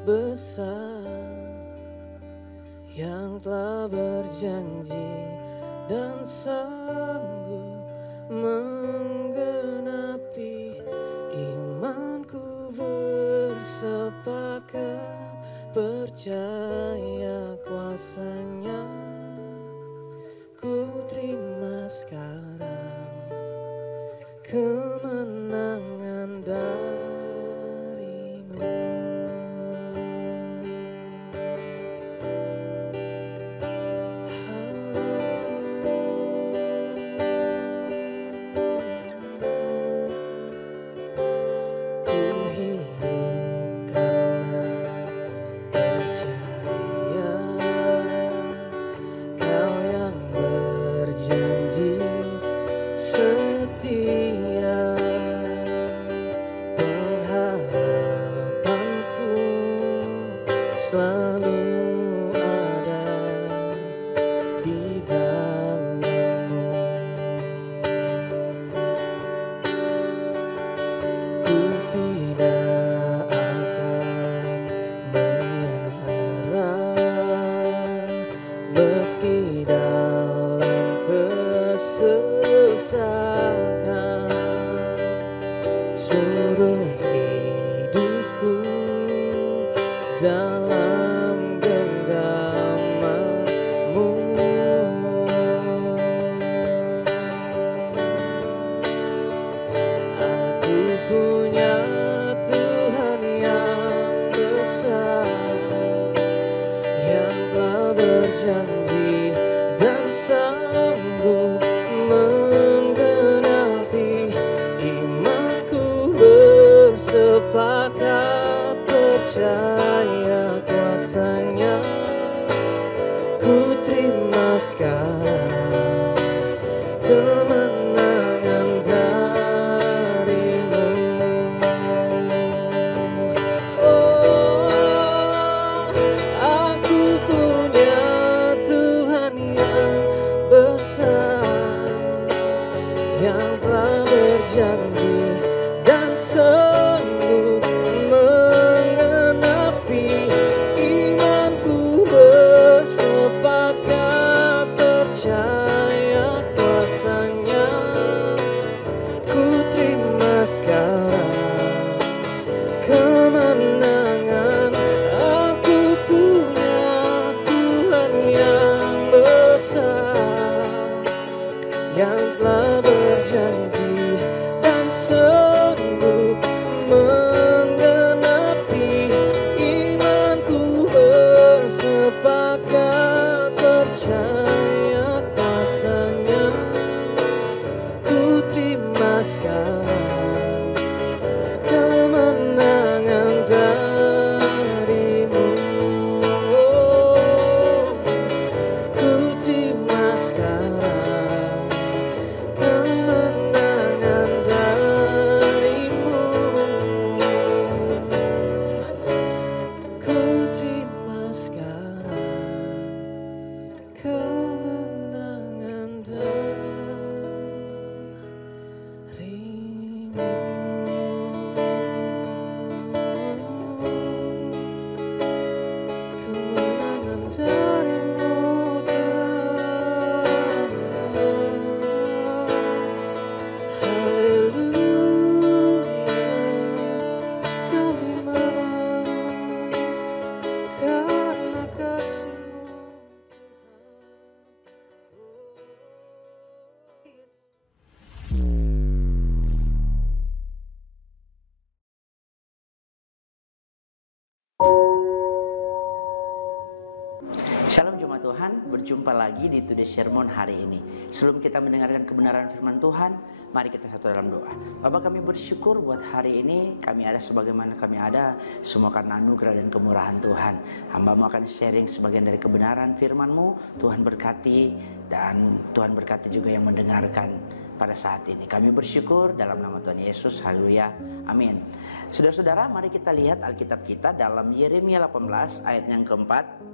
besar yang telah berjanji dan sanggup menggenapi. Imanku bersepakat percaya kuasanya. Ku terima sekarang kemenangan darimu. Ku hidup karena percaya Kau yang berjanji setia. Pengharapanku selalu ada di dalam-Mu. Ku tidak akan menyerah meski dalam kesesakan. Seluruh hidupku dalam genggaman-Mu. Aku punya Tuhan yang besar, yang telah berjanji dan sanggup menggenapi. Imanku bersepakat percaya kuasanya. Ku terima sekarang kemenangan darimu. Oh, aku punya Tuhan yang besar, yang telah berjanji dan sanggup menggenapi. Imanku bersepakat percaya kuasanya. Ku terima sekarang kemenangan. Aku punya Tuhan yang besar, yang telah berjanji dan sanggup menggenapi. Imanku bersepakat percaya kuasanya. Ku terima sekarang kemenangan darimu. Ku terima sekarang kemenangan darimu. Ku terima sekarang kemenangan kemenangan darimu, haleluya. Kami menang karena kasih-Mu. Shalom jemaat Tuhan, berjumpa lagi di Today Sermon hari ini. Sebelum kita mendengarkan kebenaran firman Tuhan, mari kita satu dalam doa. Bapa, kami bersyukur buat hari ini kami ada sebagaimana kami ada, semua karena anugerah dan kemurahan Tuhan. Hamba-Mu akan sharing sebagian dari kebenaran firman-Mu. Tuhan berkati, dan Tuhan berkati juga yang mendengarkan pada saat ini. Kami bersyukur dalam nama Tuhan Yesus, haleluya, amin. Saudara-saudara, mari kita lihat Alkitab kita dalam Yeremia 18 ayat yang keempat.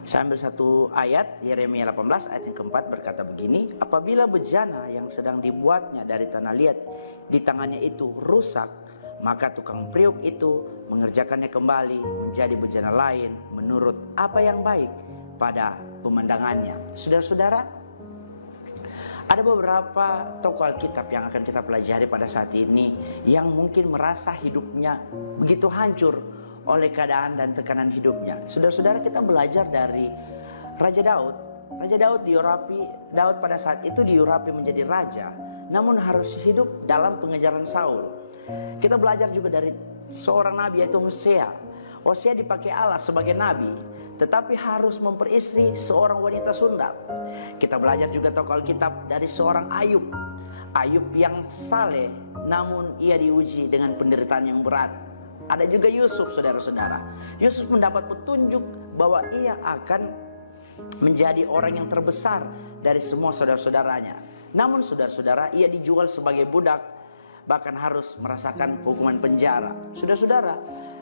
Saya ambil satu ayat, Yeremia 18 ayat yang keempat berkata begini: apabila bejana yang sedang dibuatnya dari tanah liat di tangannya itu rusak, maka tukang priuk itu mengerjakannya kembali menjadi bejana lain menurut apa yang baik pada pemandangannya. Saudara-saudara, ada beberapa tokoh Alkitab yang akan kita pelajari pada saat ini yang mungkin merasa hidupnya begitu hancur oleh keadaan dan tekanan hidupnya. Saudara-saudara, kita belajar dari Raja Daud. Raja Daud Daud pada saat itu diurapi menjadi raja, namun harus hidup dalam pengejaran Saul. Kita belajar juga dari seorang nabi yaitu Hosea. Hosea dipakai Allah sebagai nabi, tetapi harus memperistri seorang wanita sundal. Kita belajar juga tokoh Alkitab dari seorang Ayub. Ayub yang saleh, namun ia diuji dengan penderitaan yang berat. Ada juga Yusuf, saudara-saudara. Yusuf mendapat petunjuk bahwa ia akan menjadi orang yang terbesar dari semua saudara-saudaranya. Namun saudara-saudara, ia dijual sebagai budak, bahkan harus merasakan hukuman penjara. Saudara-saudara,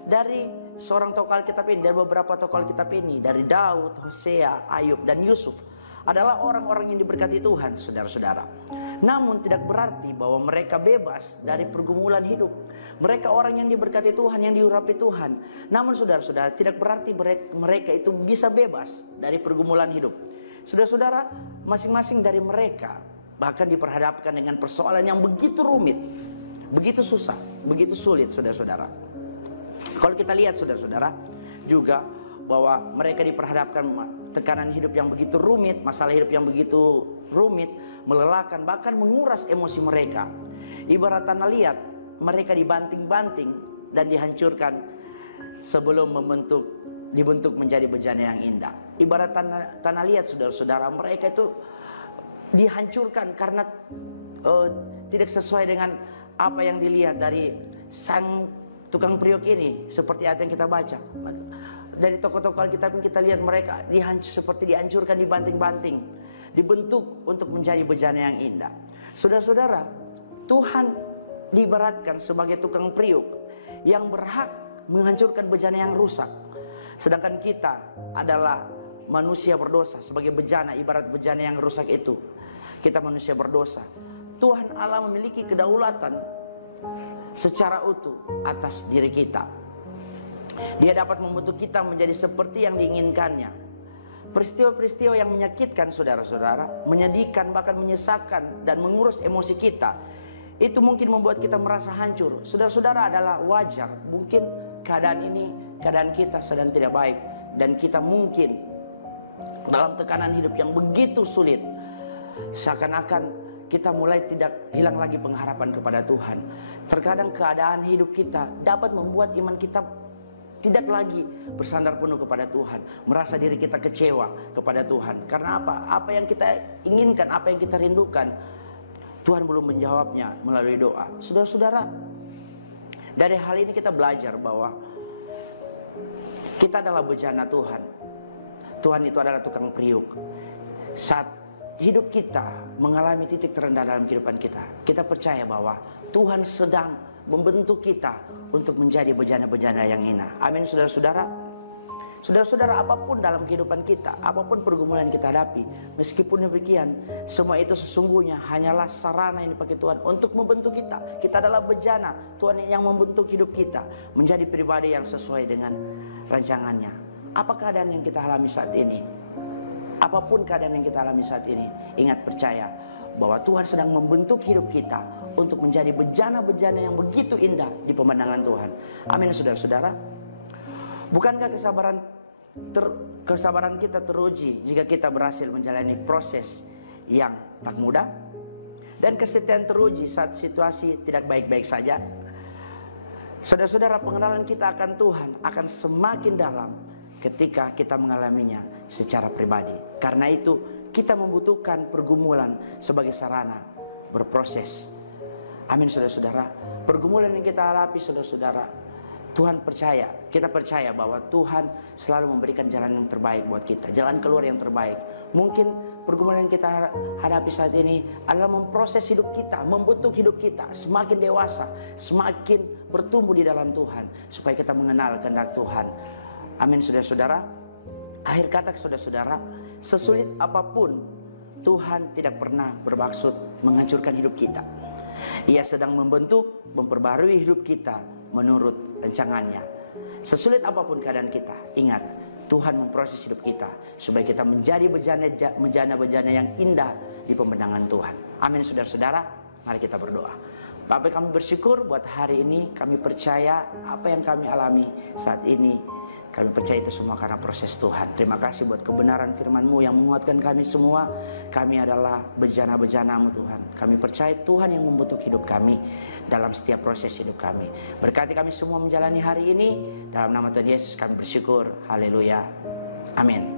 dari seorang tokoh Alkitab ini, dari beberapa tokoh Alkitab ini, dari Daud, Hosea, Ayub, dan Yusuf, adalah orang-orang yang diberkati Tuhan, saudara-saudara. Namun tidak berarti bahwa mereka bebas dari pergumulan hidup. Mereka orang yang diberkati Tuhan, yang diurapi Tuhan. Namun saudara-saudara, tidak berarti mereka itu bisa bebas dari pergumulan hidup. Saudara-saudara, masing-masing dari mereka bahkan diperhadapkan dengan persoalan yang begitu rumit, begitu susah, begitu sulit, saudara-saudara. Kalau kita lihat, saudara-saudara, juga bahwa mereka diperhadapkan tekanan hidup yang begitu rumit, masalah hidup yang begitu rumit, melelahkan, bahkan menguras emosi mereka. Ibarat tanah liat, mereka dibanting-banting dan dihancurkan sebelum dibentuk menjadi bejana yang indah. Ibarat tanah liat, saudara-saudara, mereka itu dihancurkan karena tidak sesuai dengan apa yang dilihat dari sang tukang priok ini. Seperti ayat yang kita baca, dari tokoh-tokoh Alkitab kita lihat mereka seperti dihancurkan, dibanting-banting, dibentuk untuk menjadi bejana yang indah. Saudara-saudara, Tuhan diibaratkan sebagai tukang priok yang berhak menghancurkan bejana yang rusak. Sedangkan kita adalah manusia berdosa sebagai bejana, ibarat bejana yang rusak itu. Kita manusia berdosa. Tuhan Allah memiliki kedaulatan secara utuh atas diri kita. Dia dapat membentuk kita menjadi seperti yang diinginkannya. Peristiwa-peristiwa yang menyakitkan, saudara-saudara, menyedihkan, bahkan menyesakkan dan mengurus emosi kita, itu mungkin membuat kita merasa hancur. Saudara-saudara, adalah wajar. Mungkin keadaan kita sedang tidak baik, dan kita mungkin dalam tekanan hidup yang begitu sulit. Seakan-akan kita mulai tidak hilang lagi pengharapan kepada Tuhan. Terkadang keadaan hidup kita dapat membuat iman kita tidak lagi bersandar penuh kepada Tuhan, merasa diri kita kecewa kepada Tuhan. Karena apa? Apa yang kita inginkan, apa yang kita rindukan, Tuhan belum menjawabnya melalui doa. Saudara-saudara, dari hal ini kita belajar bahwa kita adalah bejana Tuhan. Tuhan itu adalah tukang priuk. Saat hidup kita mengalami titik terendah dalam kehidupan kita, kita percaya bahwa Tuhan sedang membentuk kita untuk menjadi bejana-bejana yang indah. Amin, saudara-saudara. Saudara-saudara, apapun dalam kehidupan kita, apapun pergumulan yang kita hadapi, meskipun demikian, semua itu sesungguhnya hanyalah sarana yang dipakai Tuhan untuk membentuk kita. Kita adalah bejana Tuhan yang membentuk hidup kita menjadi pribadi yang sesuai dengan rancangannya. Apa keadaan yang kita alami saat ini? Apapun keadaan yang kita alami saat ini, ingat, percaya bahwa Tuhan sedang membentuk hidup kita untuk menjadi bejana-bejana yang begitu indah di pemandangan Tuhan. Amin, saudara-saudara. Bukankah kesabaran kita teruji jika kita berhasil menjalani proses yang tak mudah? Dan kesetiaan teruji saat situasi tidak baik-baik saja? Saudara-saudara, pengenalan kita akan Tuhan akan semakin dalam ketika kita mengalaminya secara pribadi. Karena itu, kita membutuhkan pergumulan sebagai sarana berproses. Amin, saudara-saudara. Pergumulan yang kita hadapi, saudara-saudara, Tuhan percaya, kita percaya bahwa Tuhan selalu memberikan jalan yang terbaik buat kita, jalan keluar yang terbaik. Mungkin pergumulan yang kita hadapi saat ini adalah memproses hidup kita, membentuk hidup kita semakin dewasa, semakin bertumbuh di dalam Tuhan, supaya kita mengenal kehendak Tuhan. Amin, saudara-saudara. Akhir kata, saudara-saudara, sesulit apapun, Tuhan tidak pernah bermaksud menghancurkan hidup kita. Ia sedang membentuk, memperbarui hidup kita menurut rancangannya. Sesulit apapun keadaan kita, ingat, Tuhan memproses hidup kita supaya kita menjadi bejana-bejana yang indah di pemandangan Tuhan. Amin, saudara-saudara. Mari kita berdoa. Bapak, kami bersyukur buat hari ini. Kami percaya apa yang kami alami saat ini, kami percaya itu semua karena proses Tuhan. Terima kasih buat kebenaran firman-Mu yang menguatkan kami semua. Kami adalah bejana-bejana-Mu Tuhan. Kami percaya Tuhan yang membentuk hidup kami dalam setiap proses hidup kami. Berkati kami semua menjalani hari ini. Dalam nama Tuhan Yesus kami bersyukur. Haleluya. Amin.